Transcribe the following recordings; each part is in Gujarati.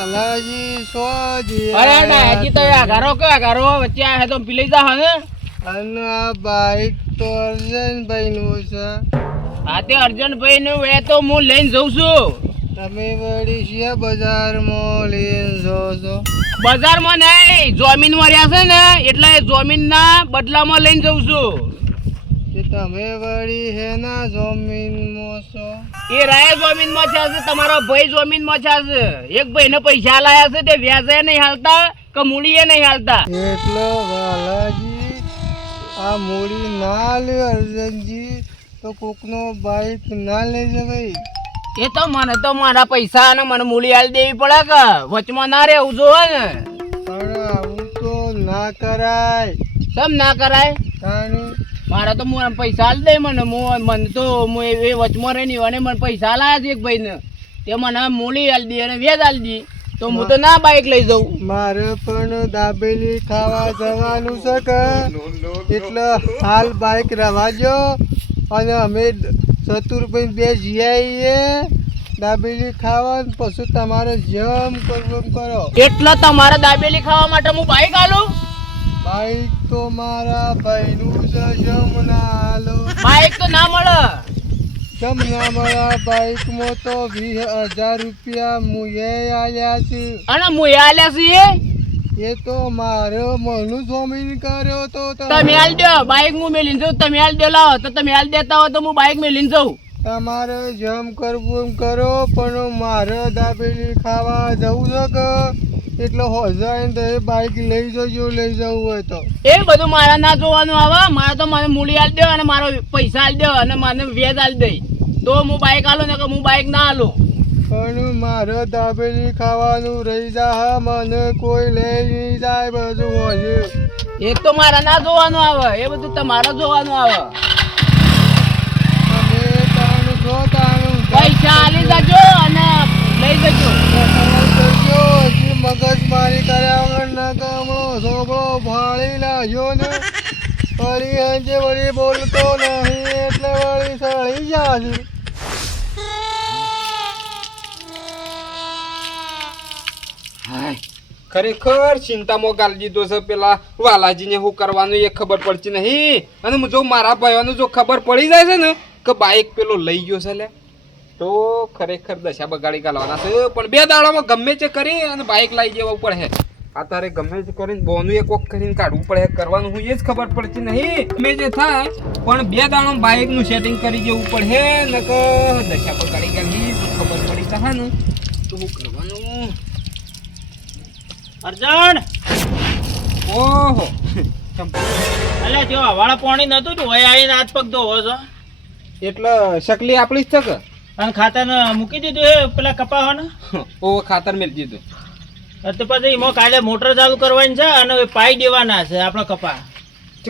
વાલાજી સોજી અરે ડાયાજી તો આઘારો કે આઘારો વચ્ચે આ તો પી લઈ જા ને અને આ બાઈક તો અર્જનભાઈ નું છે. હા તે અર્જનભાઈ નું એ તો હું લઈને જઉં છું. તમે વળી છે બજારમાં લઈને જો છો? બજારમાં નહીં, જમીન મળ્યા છે ને એટલે એ જમીનના બદલામાં લઈને જઉં છું. કે તમે વળી હેના જમીનમાં છો? એ રાય જમીનમાં છે, તમારા ભાઈ જમીનમાં છે. એક ભાઈને પૈસા લાયા છે તે વ્યાજે નહીં હાલતા કે મૂડીએ નહીં હાલતા. એટલે વાલાજી આ મૂડી ના લે અર્જનજી તો કોકનો બાઈક ના લઈ જવાય. એ તો મને તો મારા પૈસા અને મને મૂડી હાલ દેવી પડે કે વચમાં ના રહેવું જોવે ને. પણ આવું તો ના કરાય. કેમ ના કરાય? તાણી મારા તો પૈસા હાલ દે મને તો એ વચમાં રહી અને મને પૈસા લાયા છે એક ભાઈને તે મને મૂડી હાલ દે અને વ્યાજ હાલ દે તો હું તો ના બાઈક લઈ જાઉં. મારે પણ દાબેલી ખાવા જવાનું છે કે એટલે હાલ બાઈક રવાજો અને અમે ચતુરભાઈ બે જઈએ દાબેલી ખાવા પછી તમારે જેમ કરવું એમ કરો. એટલે તમારે દાબેલી ખાવા માટે હું બાઈક આલું? બાઈક તો મારા ભાઈનું છે. જમ ના હાલો બાઈક તો ના મળે. જમ ના મળ્યા. બાઈકમાં તો 20,000 રૂપિયા મુએ આલ્યા છે. અને હું આલ્યા છીએ એ તો મારો મનું જમીન કર્યો તો તમે હાલ દો. બાઈક હું મેલીને જાઉં, તમે હાલ દે લાવો તો તમે હાલ દેતા હો તો હું બાઈક મેલીને જાઉં. તમારે જેમ કરવું એમ કરો પણ મારે દાબેલી ખાવા જવું છે કે એટલે હોજાઈને તો એ બાઈક લઈ જજો લઈ જવું હોય તો. એ બધું મારા ના જોવાનું આવે. મારે તો મને મૂડી હાલ દો અને મારો પૈસા હાલ દો અને મને વ્યાજ હાલ દે તો હું બાઈક હાલું ને કે હું બાઈક ના હાલું. પણ મારે દાબેલી ખાવાનું રહી જાય મને કોઈ લઈ નહીં જાય બધું હોય. એ તો મારા ના જોવાનું આવે, એ બધું તમારે જોવાનું આવે. તમે તાણું છો તાણું પૈસા હાલી જજો અને લઈ જજો. કરજો. હજી મગજમારી કર્યા વગર ના કમળો છોકરો ભાળી લાગ્યો ને વળી હજે વળી બોલતો નહીં એટલે વળી સળી જાય. ખરેખર ચિંતામાં ગાલી દીધો છે પેલા વાલાજીને શું કરવાનું એ ખબર પડતી નહીં. અને જો મારા ભાઈઓને જો ખબર પડી જાય છે ને કે બાઈક પેલો લઈ ગયો છે લે તો ખરેખર દશા બગાડી ગાલવાના છે. પણ 2 દાડામાં ગમે તે કરી અને બાઈક લઈ જવું પડે. આ તારે ગમે તે કરીને બોનું એક વખત કરીને કાઢવું પડે. કરવાનું હું એ જ ખબર પડતી નહીં. ગમે જે થાય પણ 2 દાડામાં બાઈકનું સેટિંગ કરી જવું પડે ને કે દશા બગાડી ગાલી ખબર પડી જાય ને તો શું કરવાનું. અર્જણ ઓહો અલ્યા જો હવાળા પાણી નતું તો હોય આવીને હાથ પગ ધોવો છો એટલે શકલી આપણી જ છે કે અને ખાતર મૂકી દીધું એ પેલા કપાવાને ઓ ખાતર મેળ દીધું તો પછી એમાં કાલે મોટર ચાલુ કરવાની છે અને પાઈ દેવાના છે આપણા કપા.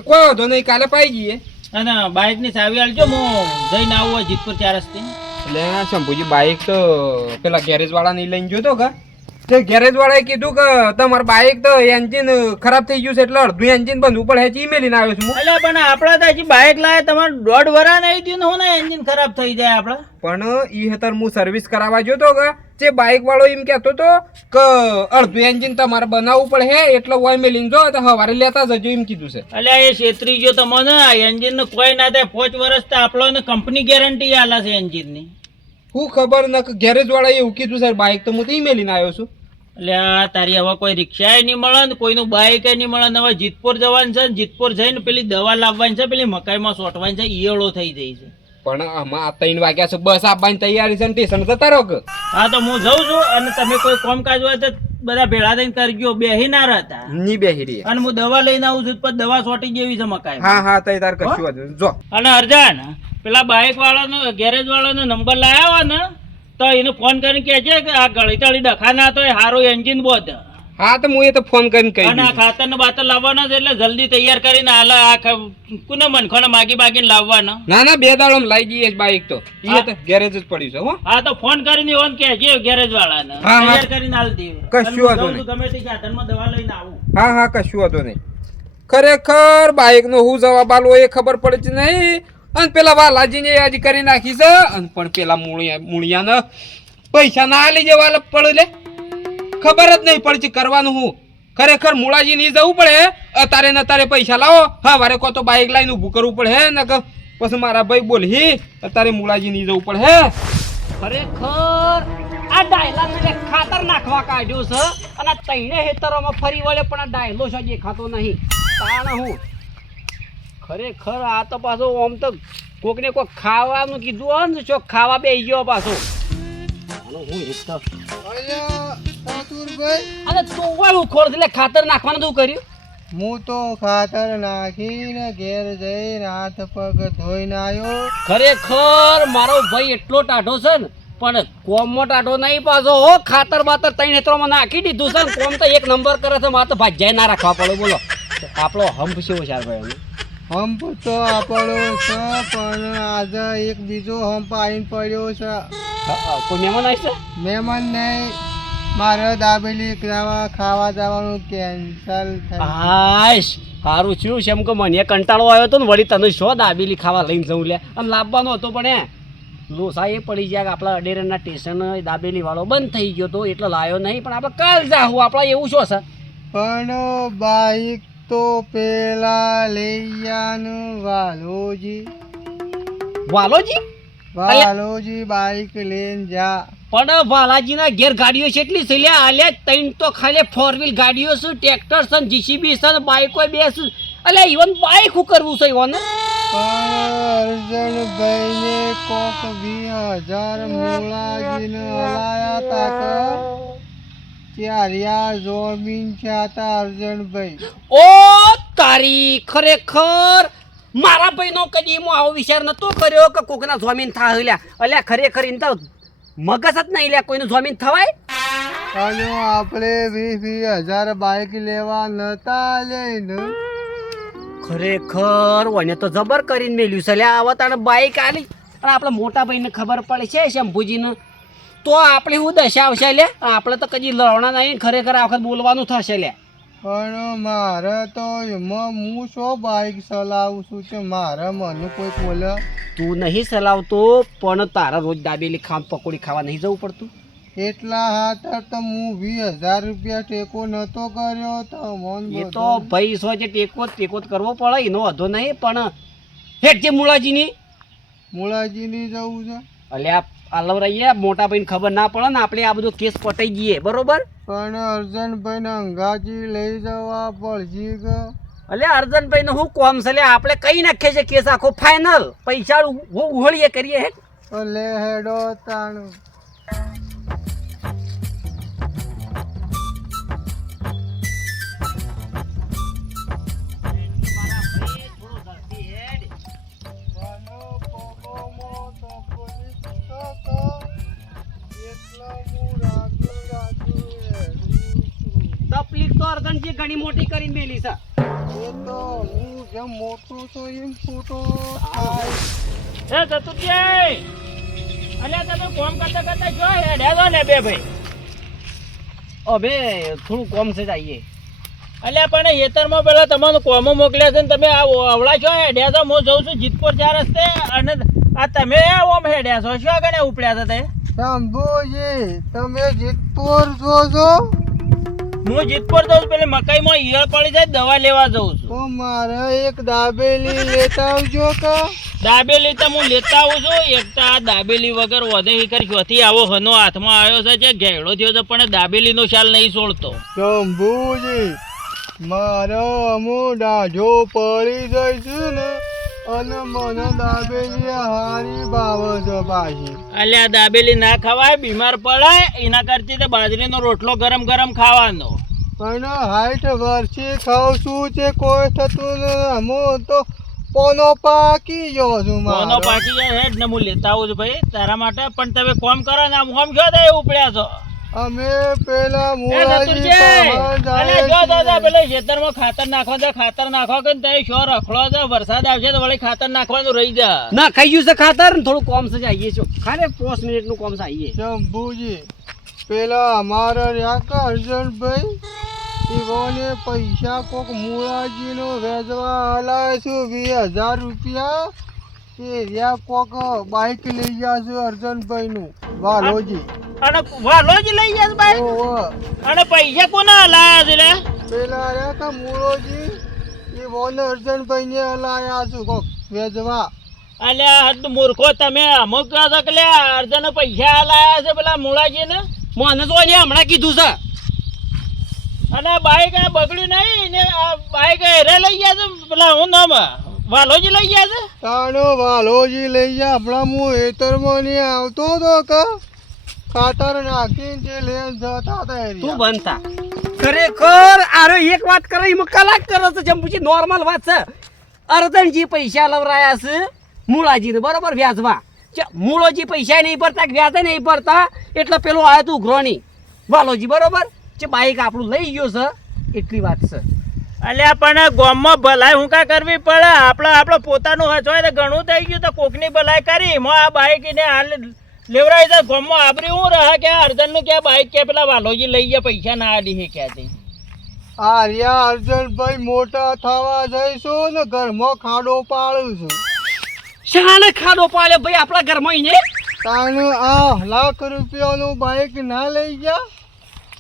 કોઈ વાંધો નહીં કાલે પાઈ જઈએ. અને બાઇકની ચાવી આલજો હું જઈને આવું હોય જીતપુર 4 રસ્તે. એટલે શંભુજી બાઈક તો પેલા ગેરેજ વાળા નહીં લઈને જોતો કે તે ગેરેજ વાળાએ કીધું કે તમારું બાઈક તો એન્જિન ખરાબ થઈ ગયું છે એટલે અડધું એન્જિન બંધ ઉપર હેચી મેલીને આવ્યો છું. એટલે પણ આપડા તો હજી બાઇક લાવે તમારે 1.5 વર્ષ નહીં થયું ને એન્જિન ખરાબ થઈ જાય આપડા. પણ ઈ હતર હું સર્વિસ કરાવવા જોતો કે જે બાઈક વાળો એમ કહેતો હતો કે અડધું એન્જિન તમારે બનાવવું પડે હે એટલે ઓય મેલીને જો તો હવારે લેતા જજો એમ કીધું છે. એટલે એ છેતરી ગયો તમને. એન્જિન નું કોઈ ના થાય 5 વર્ષ તો આપણને કંપની ગેરંટી આલે છે એન્જિન ની. હું ખબર ન કે ગેરેજ વાળાએ એવું કીધું સર બાઈક તો હું તો ઈ મેલીને આવ્યો છું. એટલે તારી હવે કોઈ રિક્ષા નહીં મળે ને કોઈનું બાઈક નહીં મળે ને હવે જીતપુર જવાનું છે. જીતપુર જઈને પેલી દવા લાવવાની છે, પેલી મકાઈમાં સોટવાની છે, ઈયળો થઈ જાય છે. પણ આમાં 3 વાગ્યા છે બસ આવવાની તૈયારી છે સ્ટેશન જતા રહો કે. હા તો હું જઉં છું અને તમે કોઈ કામકાજ હોય તો બધા ભેળા થઈને કરજો. બેહી ના રહેતા ની બેહી રહી અને હું દવા લઈને આવું છું પણ દવા સોટી જેવી છે મકાઈ. હા હા તઈ તાર કશું વાંધો નહીં. જો અને અર્જન પેલા બાઈક વાળાનો ગેરેજ વાળાનો નંબર લાવ્યા હોય ને તો એને ફોન કરીને કહે છે કે આ ગળી તળી ડખા ના તો સારું એન્જિન બોધ. હા તો હું એ તો ફોન કરીને કહી અને આ ખાતર ને બાતર લાવવાના છે એટલે જલ્દી તૈયાર કરીને હાલ આ કોને મનખોને માગી માગીને લાવવાના. ના ના 2 દાડામાં લાવી જઈએ બાઈક તો ઈ તો ગેરેજ જ પડ્યું છે હો. હા તો ફોન કરીને ઓન કે જે ગેરેજ વાળાને તૈયાર કરીને હાલ દે. કશું વાંધો નહીં. ગમે તે ખાતરમાં દવા લઈને આવું. હા હા કશું વાંધો નહીં. ખરેખર બાઈક નો હું જવાબ આલો એ ખબર પડે છે નહીં. અને પેલા વાલાજીને આજે કરી નાખી છે અને પણ પેલા મૂળિયાને પૈસા ના આલી જવા પડે લે. ખબર જ નહીં પડતી કરવાનું હું ખરેખર મુળાજી નહીં જવું પડે અત્યારે ને અત્યારે પૈસા લાવો હા વારે કો તો બાઇક લાઈને ઊભું કરવું પડે હે ને પછી મારા ભાઈ બોલ હી અત્યારે મુળાજી નહીં જવું પડે હે ખરેખર આ ડાયલા મેં ખાતર નાખવા કાઢ્યો છે અને તઈને હેતરોમાં ફરી વળે પણ આ ડાયલો છે દેખાતો નહીં તાણ હું ખરેખર આ તો પાછો આમ તો કોકને કોક ખાવાનું કીધું હોય ને ચોક ખાવા બેસી ગયો પાછો આનો હું રીત તો અલ્યા ચતુરભાઈ અને તું વાળું ખોર એટલે ખાતર નાખવાનું તું કર્યું હું તો ખાતર નાખીને ઘેર જઈને હાથ પગ ધોઈને આવ્યો. ખરેખર મારો ભાઈ એટલો ટાઢો છે ને પણ કોમમાં ટાઢો નહીં પાછો હો ખાતર બાતર ત્રણ હેતરોમાં નાખી દીધું છે ને કોમ તો એક નંબર કરે છે મારે તો ભાજ્યાય ના રાખવા પડે બોલો આપણો હંપ છે હોશિયાર ભાઈ હંપ તો આપણો છે પણ આજે એક બીજો હંપ આવીને પડ્યો છે. કોઈ મહેમાન આવી છે મહેમાન નહીં મારે દાબેલી ખાવા જવાનું કેન્સલ થઈ. હાશ સારું થયું છે એમ કે મને કંટાળો આવ્યો હતો ને વળી તને શો દાબેલી ખાવા લઈને જવું લે અને લાવવાનો હતો પણ એ લોસા એ પડી ગયા કે આપણા અડેરના સ્ટેશન દાબેલી વાળો બંધ થઈ ગયો તો એટલે લાવ્યો નહીં પણ આપણે કાલ જાહું આપણા એવું શું છે પણ બાઈક તો પેલા લઈ જાનું વાલોજી વાલોજી બાઈક લઈને જા. પણ વાલાજીના ઘેર ગાડીઓ છે એટલી છે લ્યા આલ્યા ત્રણ તો ખાલી 4 વ્હીલ ગાડીઓ છે ટ્રેક્ટર છે જીસીબી છે બાઈકો બે છે અલ્યા ઈવન બાઈક હું કરવું છે ઈવન પણ અર્જણભાઈને કોક 20,000 મુલાજીને હલાયા તા કે ચારિયા જોમીન છે તા અર્જણભાઈ. ઓ તારી ખરેખર મારા ભાઈનો કદી હું આવો વિચાર નતો કર્યો કે કોકના જમીન થાય લ્યા અલ્યા ખરેખર ઇન તો મગજ જ નહીં લ્યા કોઈનું જમીન થવાય અને આપણે 20,000 બાઈક લેવા નતા લઈને ખરેખર ઓને તો જબર કરીને મેલ્યું છે લ્યા આવા તાણે બાઈક આલી પણ આપણા મોટા ભાઈને ખબર પડે છે શંભુજીને તો આપણે શું દશા આવશે લે આપણે તો કદી લડવાના નહીં ખરેખર આ વખત બોલવાનું થશે લે પણ મારે તો એમાં હું શું બાઈક ચલાવું છું કે મારે મને કોઈ બોલે તું નહીં ચલાવતો પણ તારા રોજ દાબેલી પકોડી ખાવા નહીં જવું પડતું એટલા હાથર તો હું 20,000 રૂપિયા ટેકો નતો કર્યો તો મન એ તો ભાઈ સો જે ટેકો જ કરવો પડે એનો વાંધો નહીં પણ હેઠ જે મુળાજીની જવું છે. અલ્યા આલવરાઈએ મોટા ભાઈને ખબર ના પડે ને આપણે આ બધો કેસ પટાઈ જઈએ બરોબર પણ અર્જનભાઈને અંગાજી લઈ જવા પડશે કે અલ્યા અર્જનભાઈને હું કોમ છે લ્યા આપણે કઈ નાખીએ છે કેસ આખો ફાઇનલ પૈસા ઉહળીએ કરીએ હે લે હેડો તાણું તકલીફ તો અર્જનજી ઘણી મોટી કરીને મેલી છે એ તો હું જેમ મોટો તો એમ છોટો એ ચતુર્થી અલ્યા તમે કોમ કરતા કરતા જો હેડ્યા ને બે ભાઈ અબે થોડું કોમ છે જઈએ અલ્યા પણ હેતરમાં પેલા તમારું કોમો મોકલ્યા છે ને તમે આ અવળા છો હેડ્યા છો હું જઉં છું જીતપુર 4 રસ્તે અને આ તમે ઓમ હેડ્યા છો શું આગળ ઉપડ્યા હતા તે શંભુજી તમે જીતપુર જોજો હું જીતપુર જઉં છું પેલી મકાઈમાં ઈયળ પડી જાય દવા લેવા જઉં છું તો મારે એક દાબેલી લેતા આવજો કે દાબેલી તો હું લેતા આવું છું એક તો આ દાબેલી વગર વધે હિકર ક્યાંથી આવો હનો હાથમાં આવ્યો છે જે ઘેડો થયો છે પણ દાબેલીનો ખ્યાલ નહીં છોડતો શંભુજી મારો અમુ દાઢો પડી જાય છે ને અને મને દાબેલી હારી ભાવે છે પાછી. અલ્યા દાબેલી ના ખવાય બીમાર પડાય એના કરતી તો બાજરીનો રોટલો ગરમ ગરમ ખાવાનો પણ 60 વર્ષે ખાઉં છું તે કોઈ થતું નથી. હું તો પોનો પાકી ગયો છું કોનો પાકી જાય હેડ ને હું લેતા આવું છું ભાઈ તારા માટે પણ તમે કોમ કરો ને આમ હોમ છો તો ઉપડ્યા છો અમે પેલા એ મુળાજી ચતુરજી, પહાડ અલ્યા જો જાય દાદા છે. પેલા ખેતરમાં ખાતર નાખવા દે ખાતર નાખવા કે તઈ શો રખડો છે વરસાદ આવશે તો વળી ખાતર નાખવાનું રહી જા ના ખાઈ ગયું છે ખાતર ને થોડું કોમ છે જઈએ છો ખાલી 5 મિનિટનું કોમ છે આવીએ શંભુજી પેલા અમારા રહ્યા કે અર્જનભાઈ એવોને પૈસા કોક મુળાજીનો વેચવા હલાવે છે 20,000 રૂપિયા એ રહ્યા કોક બાઈક લઈ ગયા છે અર્જનભાઈનું વાલોજી અને વાલો જ લઈ જાય બાઈક ઓહો. અને પૈસા કોના હલાયા છે લે પેલા રહ્યા કા મૂળોજી એ વોન અર્જનભાઈ ને લાયા છું કોક વેચવા. અલ્યા હદ મૂર્ખો તમે અમુક કહો છો કે લે અર્જન પૈસા હલાયા છે પેલા મુળાજી ને મને તો અહીંયા હમણાં કીધું છે અને બાઈક આ બગડ્યું નહીં ને આ બાઈક હેરે લઈ ગયા છે પેલા હું નામ વાલોજી લઈ ગયા છે તાનો વાલોજી લઈ જા હમણાં હું હેતરમાં ને આવતો હતો કે ખાતર નાખીને જે લઈને જતા હતા તું એરિયા. બનતા ખરેખર આરો એક વાત કરે એમાં કલાક કરે છે જેમ પછી નોર્મલ વાત છે અર્જનજી પૈસા લવરાયા છે મૂળાજીને બરોબર વ્યાજમાં મૂળોજી પૈસા નહીં ભરતા કે વ્યાજે નહીં ભરતા એટલે પેલો આવ્યો તું ઉઘરોની વાલોજી બરોબર જે બાઈક આપણું લઈ ગયો છે એટલી વાત છે અલ્યા પણ ગામમાં ભલાઈ હું કા કરવી પડે આપણો પોતાનું હચવાય તો ઘણું થઈ ગયું તો કોકની ભલાઈ કરી હું આ બાઈક ને હાલ લેવરાય તો ગામમાં આબરી હું રહે કે અર્જનનું કે બાઈક કે પેલા વાલોજી લઈ ગયા પૈસા ના આલી હે ક્યાંથી આ રહ્યા અર્જનભાઈ મોટા થવા જઈશું ને ઘરમાં ખાડો પાડું છું. શાને ખાડો પાડે ભાઈ આપણા ઘરમાં ઈને તાનું આ લાખ રૂપિયાનું બાઈક ના લઈ ગયા.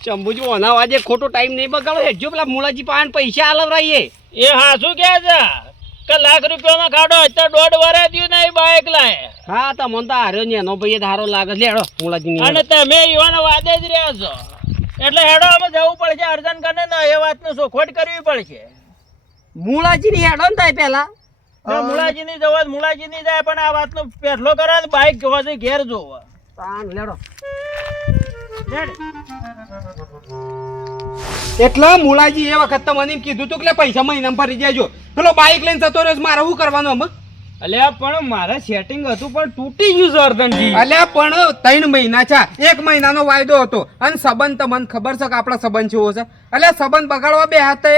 ચંબુજી ઓના વાજે ખોટો ટાઈમ નહીં બગાડો હેજો પેલા મુલાજી પાસે પૈસા આલવરાઈએ એ હા શું કહે છે કે લાખ રૂપિયાનો ખાડો અત્યારે 1.5 વરસ થયું નહીં બાઈક લાય હા તમને તો હાર્યો ને એનો ભાઈ ધારો લાગે લેડો મુલાજી અને તમે યુવાના વાદે જ રહ્યા છો એટલે હેડો અમે જવું પડશે અર્જન કરીને ને એ વાતનું સોખવટ કરવી પડશે મુલાજી ની હેડો ને થાય પેલા મુલાજી ની જવા મુલાજી ની જાય પણ આ વાતનો પેટલો કરે બાઈક જોવા છે ઘેર જોવા તાન લેડો એટલે મુલાજી એ વખત તો મને એમ કીધું તું કે પૈસા મહિનામાં ભરી દેજો પેલો બાઈક લઈને જતો રહ્યો છે, મારે શું કરવાનું અમે? અલ્યા પણ મારે સેટિંગ હતું પણ તૂટી ગયું છે અર્જનજી. અલ્યા પણ 3 મહિના છે, 1 મહિનાનો વાયદો હતો અને સંબંધ તો મને ખબર છે કે આપણા સંબંધ કેવો છે. અલ્યા સંબંધ બગાડવા બે હાથે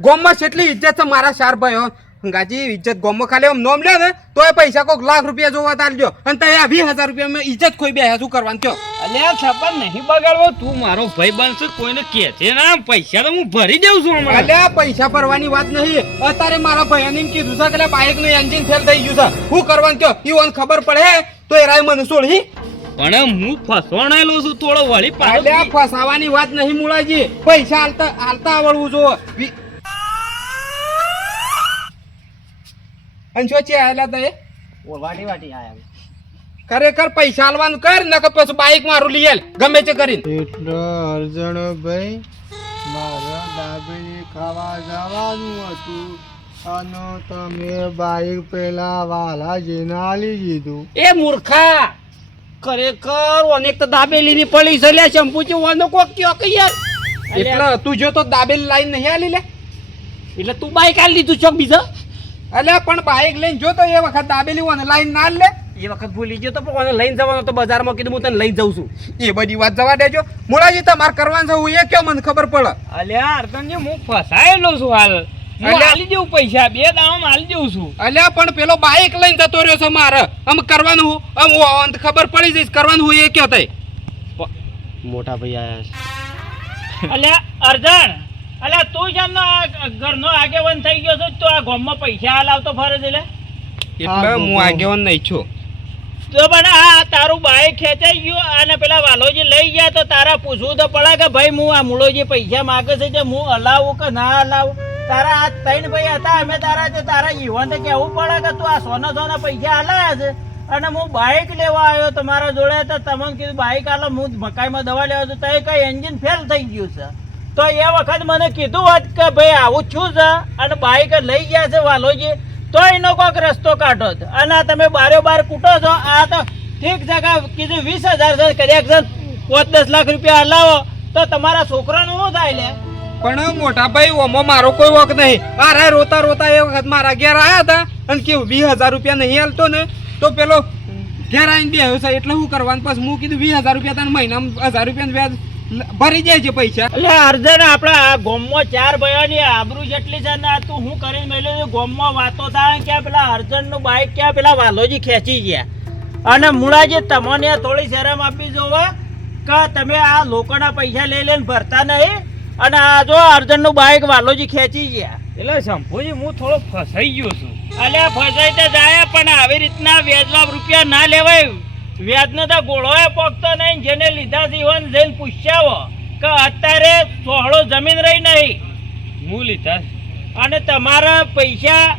ગામમાં કેટલી ઇજ્જત છે મારા 4 ભાઈઓ ગાજી ઇજ્જત ગામમાં ખાલી આમ નોમ લે ને તો એ પૈસા કોઈક લાખ રૂપિયા જોવા તાલજો અને તે 20,000 રૂપિયા મેં ઇજ્જત ખોઈ બે શું કરવાનું કયો? અલ્યા ખબર નહીં બગાડવો તું મારો ભાઈ બનશે કોઈને કે છે ને પૈસા તો હું ભરી દઉં છું હમણાં. અલ્યા પૈસા ભરવાની વાત નહીં, અત્યારે મારા ભાઈને એમ કીધું છે કે બાઈક નું એન્જિન ફેલ થઈ ગયું છે, શું કરવાનું કયો? ઈવન ખબર પડે તો એ રાય મને છોડી. પણ હું ફસવાણેલો છું થોડો વળી અલ્યા ફસાવાની વાત નહીં મુળાજી, પૈસા હાલતા આવડવું જો. અને શું છે આયેલા તો એ વાટી વાટી આયા ખરેખર પૈસા આલવાનું કર નકર પછી બાઈક મારું લઈ આલ ગમે તે કરીને. એટલે અર્જનભાઈ મારા દાબેલી ખાવા જવાનું હતું અને તમે બાઈક પેલા વાલાજીને આલી દીધું. એ મૂર્ખા ખરેખર અનેક તો દાબેલી ની પડી છે લે શંભુજી વાનો કોક કયો કે યાર એટલે તું જો તો દાબેલી લાઈન નહીં આલી લે. એટલે તું બાઈક આલી દીધું ચોક બીજા અલ્યા પણ બાઈક લઈને જો તો એ વખત દાબેલી વાને લાઈન ના લે. એ વખત ભૂલી ગયો તો પણ મને લઈને જવાનો તો બજારમાં કીધું હું તને લઈ જાઉં છું. એ બધી વાત જવા દેજો મુળાજી, તમારે કરવાનું છે હું એ કયો મને ખબર પડે. અલ્યા અર્જનજી હું ફસાયેલો છું હાલ હું આલી દઉં પૈસા 2 દાવામાં આલી દઉં છું. અલ્યા પણ પેલો બાઈક લઈને જતો રહ્યો છે મારે આમ કરવાનું હું આમ ખબર પડી જઈશ કરવાનું હું એ કયો તઈ. મોટા ભાઈ આયા અલ્યા અર્જન અલ્યા તું જેમ ઘરનો આગેવાન થઈ ગયો છો તો આ ગામમાં પૈસા હલાવતો ફરે છે એટલે હું આગેવાન નહીં છું. તો પણ આ તારું બાઈક ખેંચાઈ ગયું અને પેલા વાલોજી લઈ ગયા તો તારા પૂછવું તો પડે કે ભાઈ હું આ મૂળોજી પૈસા માગે છે જે હું હલાવું કે ના હલાવું. તારા આ 3 ભાઈ હતા અમે તારા જીવન તો કહેવું પડે કે તું આ સોના પૈસા હલાયા છે અને હું બાઈક લેવા આવ્યો તમારા જોડે તો તમને કીધું બાઈક હાલો હું મકાઈમાં દવા લેવા છું તો એ કઈ એન્જિન ફેલ થઈ ગયું છે તો એ વખત મને કીધું હોત કે ભાઈ આવું છું છે અને બાઈક લઈ ગયા છે વાલોજી તો એનો કોઈક રસ્તો કાઢો અને તમે બાર કૂટો છો. આ તો ઠીક છે કે કીધું 20,000 છે કદાચ 5-10 લાખ રૂપિયા હલાવો તો તમારા છોકરાનું શું થાય લે? પણ મોટા ભાઈ ઓમાં મારો કોઈ વખત નહીં. આ રોતા રોતા એ વખત મારા ઘેર આવ્યા હતા અને કેવું 20,000 રૂપિયા નહીં હાલતો ને તો પેલો ઘેર આવીને બેહ્યો છે એટલે શું કરવાનું? પછી હું કીધું 20,000 રૂપિયા તને મહિનામાં 1,000 રૂપિયાનું વ્યાજ ભરી જાય છે પૈસા. એટલે અર્જન આપણા આ ગામમાં 4 ભાઈઓની આબરૂ જેટલી છે ને તું હું કરીને મેળ્યું ગામમાં વાતો થાય કે પેલા અર્જનનું બાઈક ક્યાં પેલા વાલોજી ખેંચી ગયા અને મુળાજી તમને થોડી શરમ આપી જોવા કે તમે આ લોકોના પૈસા લઈને ભરતા નહીં અને આ જો અર્જનનું બાઈક વાલોજી ખેંચી ગયા. એટલે શંભુજી હું થોડો ફસાઈ ગયો છું. અલ્યા ફસાઈ તો જાય પણ આવી રીતના વ્યાજમાં રૂપિયા ના લેવાય. વ્યાજનો તો ગોળોય પોકતો નહીં જેને લીધા અને તમારા પૈસા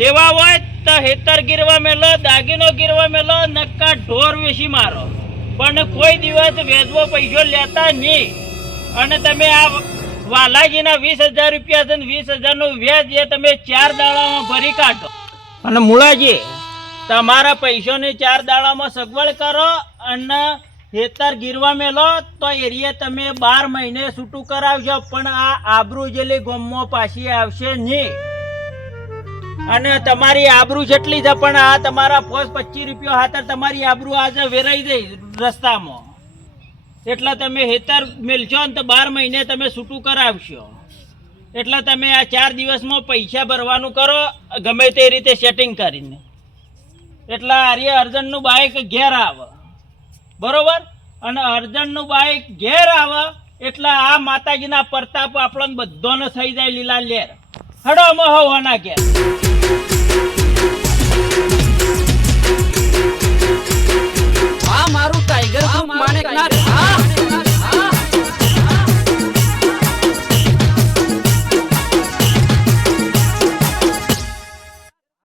લેવા હોય તો હેતર ગીરવા મેલો, દાગીનો ગીરવા મેલો, નક્કા ઢોર વેચી મારો, પણ કોઈ દિવસ વેચવો પૈસો લેતા નહીં. અને તમે આ વાલાજીના 20,000 રૂપિયા છે ને 20,000નું વ્યાજ એ તમે 4 દાડામાં ભરી કાઢો. અને મુળાજી તમારા પૈસાની 4 દાડામાં સગવડ કરો અને હેતર ગીરવા મેલો તો એરિયા તમે 12 મહિને છૂટું કરાવજો, પણ આ આબરૂ જેલી ગામમાં પાછી આવશે નહીં. અને તમારી આબરૂ જેટલી છે પણ આ તમારા 25 રૂપિયા હાથર તમારી આબરૂ આજે વેરાઈ જાય રસ્તામાં. એટલે તમે હેતર મેલશો ને તો 12 મહિને તમે છૂટું કરાવશો. એટલે તમે આ 4 દિવસમાં પૈસા ભરવાનું કરો ગમે તે રીતે સેટિંગ કરીને. એટલે આર્ય અર્જનનું બાઇક ઘેર આવે, બરોબર? અને અર્જનનું બાઇક ઘેર આવે એટલે આ માતાજીના પ્રતાપ આપણને બધાને થઈ જાય લીલા લેર. હડો અમે હોવાના ઘેર. આ મારું ટાઈગર